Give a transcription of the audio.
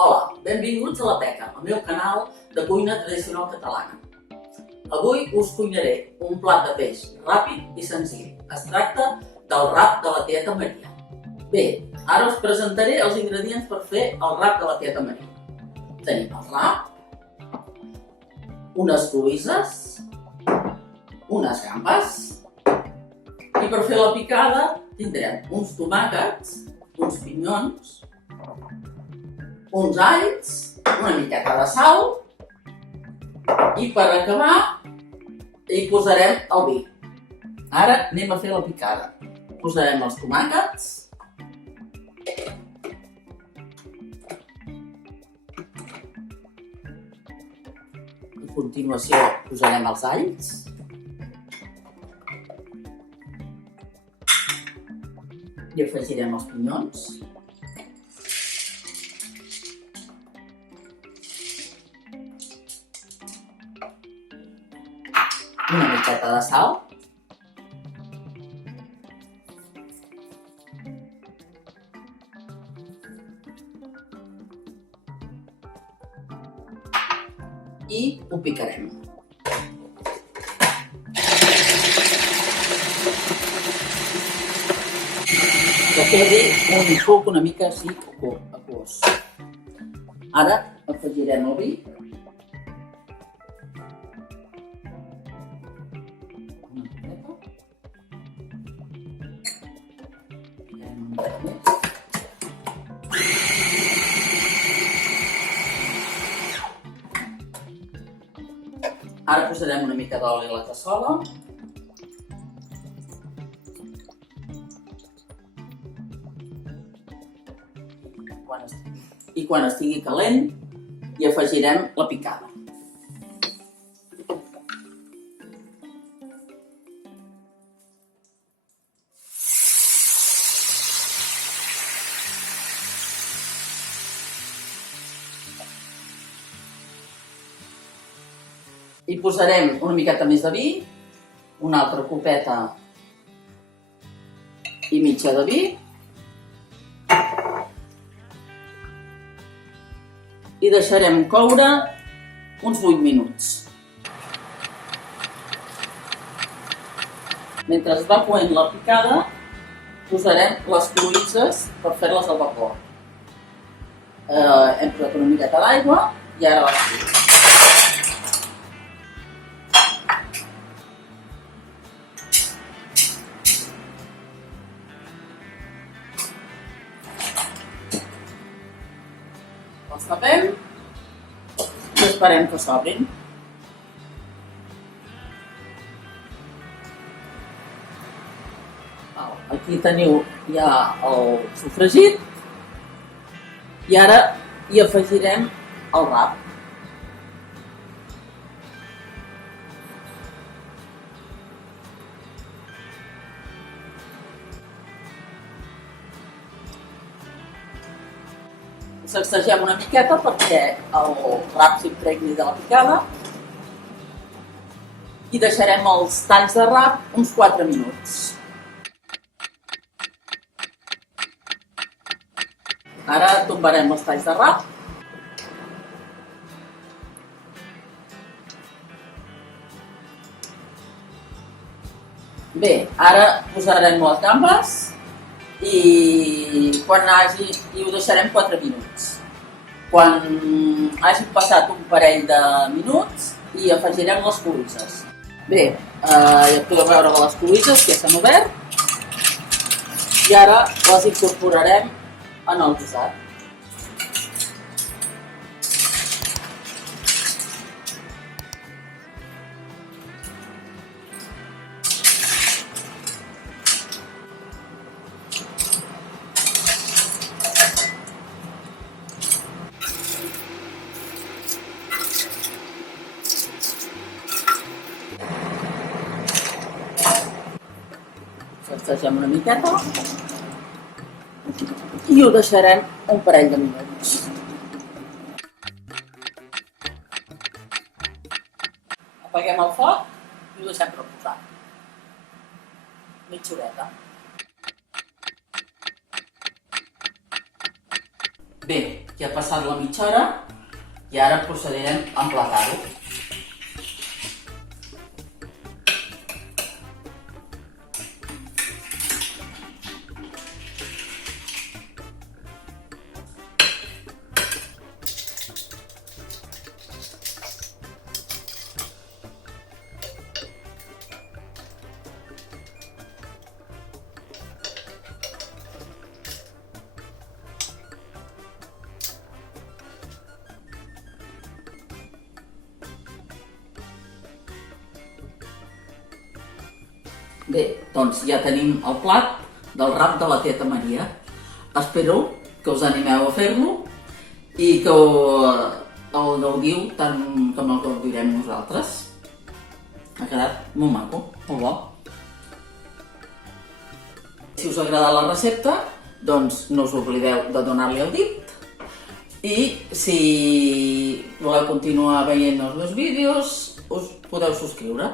Hola, benvinguts a La Teca, el meu canal de cuina tradicional catalana. Avui us cuinaré un plat de peix ràpid i senzill. Es tracta del rap de la tieta Maria. Bé, ara us presentaré els ingredients per fer el rap de la tieta Maria. Tenim el rap, unes cloïsses, unes gambes i per fer la picada tindrem uns tomàquets, uns pinyons, uns alls, una miqueta de sal i per acabar hi posarem el vi. Ara anem a fer la picada. Posarem els tomàquets, a continuació posarem els alls, i afegirem els pinyons, una miqueta de sal i ho picarem. Que quedi un suc una mica així aquós. Ara afegirem el vi. Una miqueta. Ficarem un mica més. Ara posarem una mica d'oli a la cassola. I quan estigui calent hi afegirem la picada. Hi posarem una miqueta més de vi, una altra copeta i mitja de vi, i deixarem coure uns 8 minuts. Mentre es va coent la picada, posarem les cloïsses per fer-les al vapor. Hem posat una miqueta d'aigua i ara les fico. Els tapem i esperem que s'obrin. Aquí teniu ja el sofregit i ara hi afegirem el rap. Sacsegem una miqueta perquè el rap s'impregni de la picada i deixarem els talls de rap uns 4 minuts. Ara tombarem els talls de rap. Bé, ara posarem les gambes i ho deixarem 4 minuts. Quan hagi passat un parell de minuts hi afegirem les cloïsses. Bé, ja podeu veure les cloïsses que s'han obert i ara les incorporarem en el guisat. Sacsegem una miqueta i ho deixarem un parell de minuts. Apaguem el foc i ho deixem reposar. Mitja horeta. Bé, Ja ha passat la mitja hora i ara procedirem a emplatar-ho. Bé, doncs ja tenim el plat del rap de la tieta Maria. Espero que us animeu a fer-lo i que el gaudiu tant com el gaudirem nosaltres. Ha quedat molt maco, molt bo. Si us agrada la recepta, doncs no us oblideu de donar-li el dit. I si voleu continuar veient els meus vídeos, us podeu subscriure.